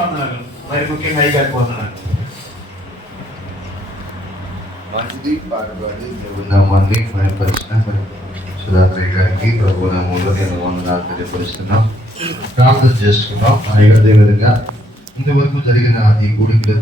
వందనాలు. మరి ముఖ్యంగా అయ్యగారికి వందనాలు. మంచిది పాట పాడి దేవుని భయపరిచిన సుధాకర్ గారికి ప్రభు నామంలో నేను వందనాలు తెలియపరుస్తున్నాం. ప్రార్థన చేసుకున్నాం. అయ్యగారు అదేవిధంగా ఇంతవరకు జరిగిన ఈ కూడికలో